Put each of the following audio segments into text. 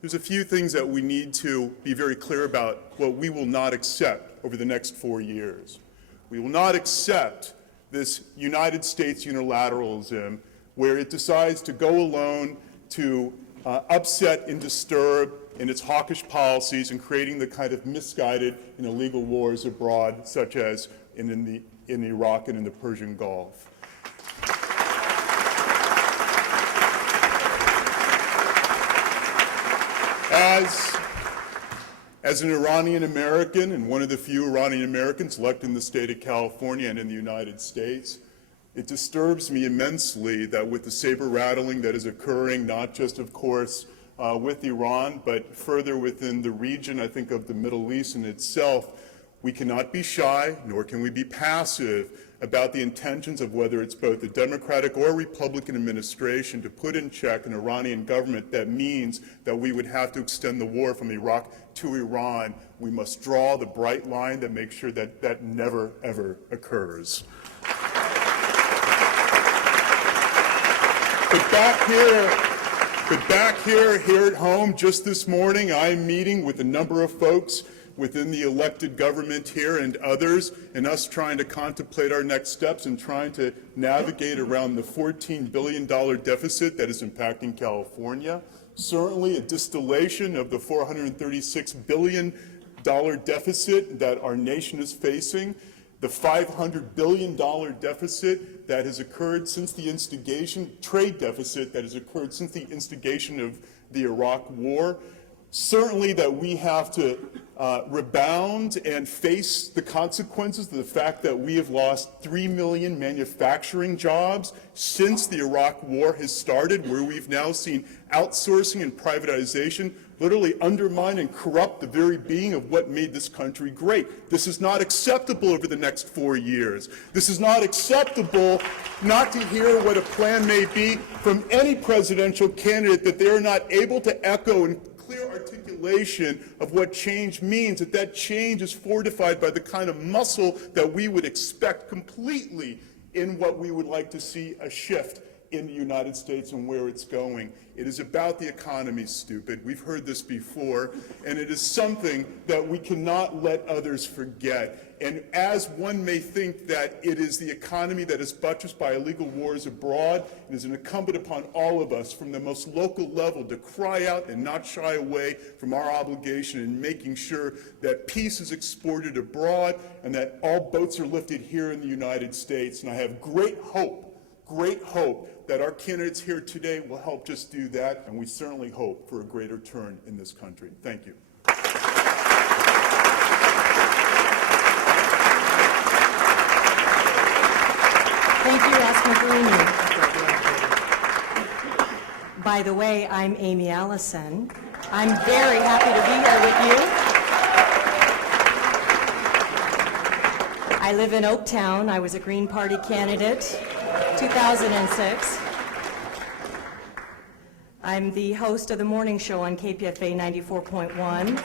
there's a few things that we need to be very clear about what we will not accept over the next 4 years. We will not accept this United States unilateralism where it decides to go alone to upset and disturb in its hawkish policies and creating the kind of misguided and illegal wars abroad, such as in Iraq and in the Persian Gulf. As an Iranian American and one of the few Iranian Americans elected in the state of California and in the United States, it disturbs me immensely that with the saber rattling that is occurring, not just, of course, with Iran, but further within the region, I think, of the Middle East in itself, we cannot be shy, nor can we be passive about the intentions of whether it's both the Democratic or Republican administration to put in check an Iranian government that means that we would have to extend the war from Iraq to Iran. We must draw the bright line that makes sure that that never, ever occurs. But back here at home, just this morning, I'm meeting with a number of folks within the elected government here and others, and us trying to contemplate our next steps and trying to navigate around the $14 billion deficit that is impacting California. Certainly a distillation of the $436 billion deficit that our nation is facing, the $500 billion deficit that has occurred since the instigation, trade deficit that has occurred since the instigation of the Iraq War. Certainly that we have to rebound and face the consequences of the fact that we have lost 3 million manufacturing jobs since the Iraq War has started, where we've now seen outsourcing and privatization literally undermine and corrupt the very being of what made this country great. This is not acceptable over the next 4 years. This is not acceptable not to hear what a plan may be from any presidential candidate that they are not able to echo in clear articulation of what change means, that change is fortified by the kind of muscle that we would expect completely in what we would like to see a shift in the United States and where it's going. It is about the economy, stupid. We've heard this before, and it is something that we cannot let others forget. And as one may think that it is the economy that is buttressed by illegal wars abroad, it is incumbent upon all of us from the most local level to cry out and not shy away from our obligation in making sure that peace is exported abroad and that all boats are lifted here in the United States. And I have great hope that our candidates here today will help just do that, and we certainly hope for a greater turn in this country. Thank you. Thank you, McLaughlin. By the way, I'm Amy Allison. I'm very happy to be here with you. I live in Oaktown. I was a Green Party candidate, 2006. I'm the host of the morning show on KPFA 94.1.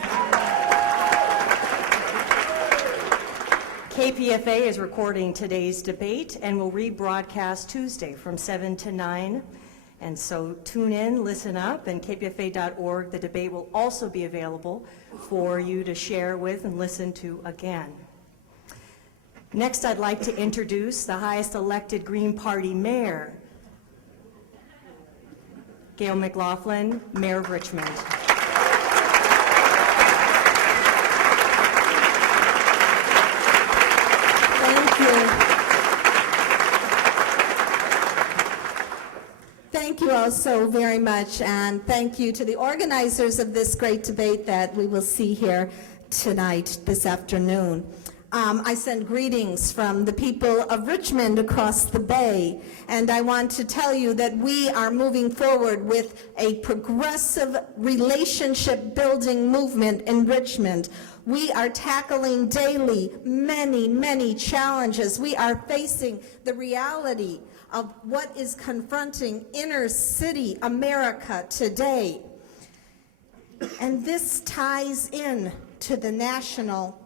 KPFA is recording today's debate and will rebroadcast Tuesday from 7 to 9. And so tune in, listen up, and kpfa.org. The debate will also be available for you to share with and listen to again. Next, I'd like to introduce the highest elected Green Party mayor, Gail McLaughlin, Mayor of Richmond. Thank you. Thank you all so very much, and thank you to the organizers of this great debate that we will see here tonight, this afternoon. I send greetings from the people of Richmond across the Bay, and I want to tell you that we are moving forward with a progressive relationship building movement in Richmond. We are tackling daily many, many challenges. We are facing the reality of what is confronting inner city America today. And this ties in to the national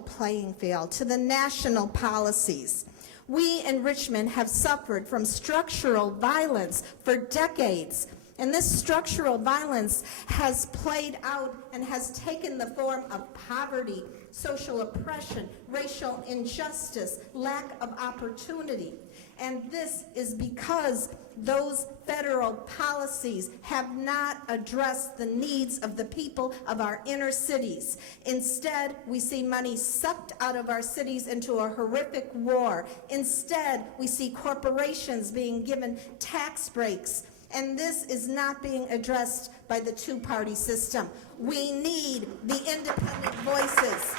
playing field, to the national policies. We in Richmond have suffered from structural violence for decades. And this structural violence has played out and has taken the form of poverty, social oppression, racial injustice, lack of opportunity. And this is because those federal policies have not addressed the needs of the people of our inner cities. Instead, we see money sucked out of our cities into a horrific war. Instead, we see corporations being given tax breaks. And this is not being addressed by the two-party system. We need the independent voices.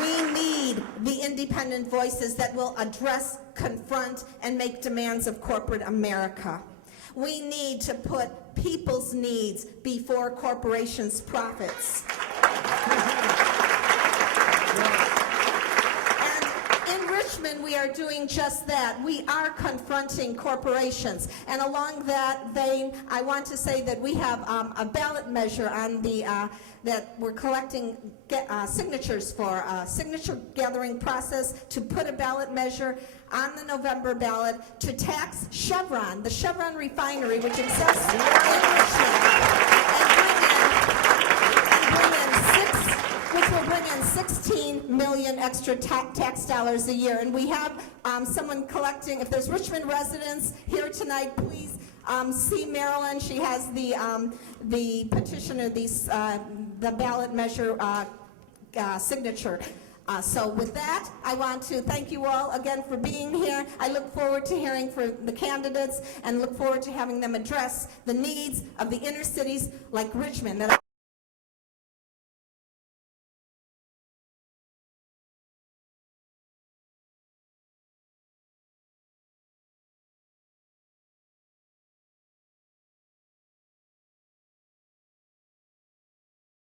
We need the independent voices that will address, confront, and make demands of corporate America. We need to put people's needs before corporations' profits. We are doing just that. We are confronting corporations. And along that vein, I want to say that we have a ballot measure on the that we're collecting signatures for a signature gathering process to put a ballot measure on the November ballot to tax Chevron, the Chevron refinery, which exists in Richmond, which will bring in 16 million extra tax dollars a year. And we have someone collecting. If there's Richmond residents here tonight, please see Marilyn. She has the petitioner, the ballot measure signature. So with that, I want to thank you all again for being here. I look forward to hearing from the candidates and look forward to having them address the needs of the inner cities like Richmond that